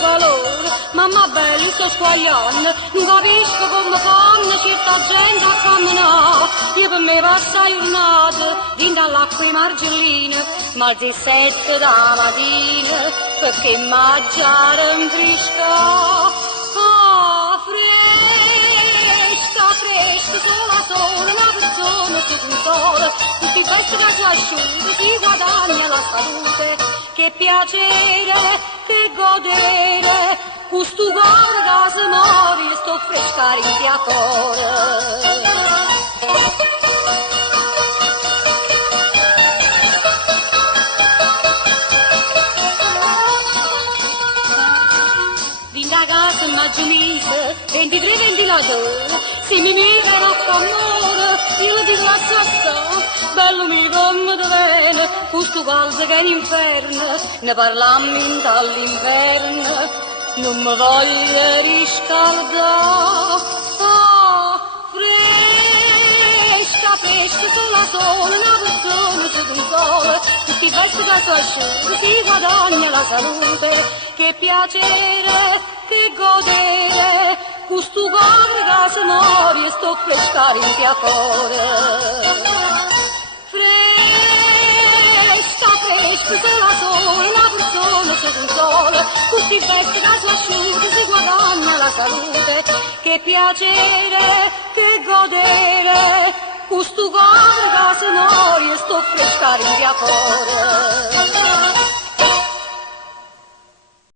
valore, mamma bella sto squagliando, non capisco come fanno certa gente a camminare, io per me passa giornata, dinto all'acqua e margelline, ma alle 7 da mattina, perché mangiare un fresca. Fresca, sola, una persona si consola, tutti i pezzi da sua asciutta, si guadagna la salute, che piacere, che godere, questo cuore che si muove, sto fresca in piacere. Immaginise 23 ventilatori, se mi mirano con amore, io ti lascio stare, bello mi come te bene, questo caldo che è in inferno, ne parlammo dall'inverno, non mi voglio riscaldare, fresca, sola, una persona si consola, tutti i pezzi da sua asciutta, si guadagna la salute, che piacere, che godere, questo cuore che si muove, sto fresca in piacere. Fresca, sola, una persona si consola, tutti i pezzi da sua asciutta, si guadagna la salute, che piacere, che godere, questo cuore che si muove, sto fresca in piacere.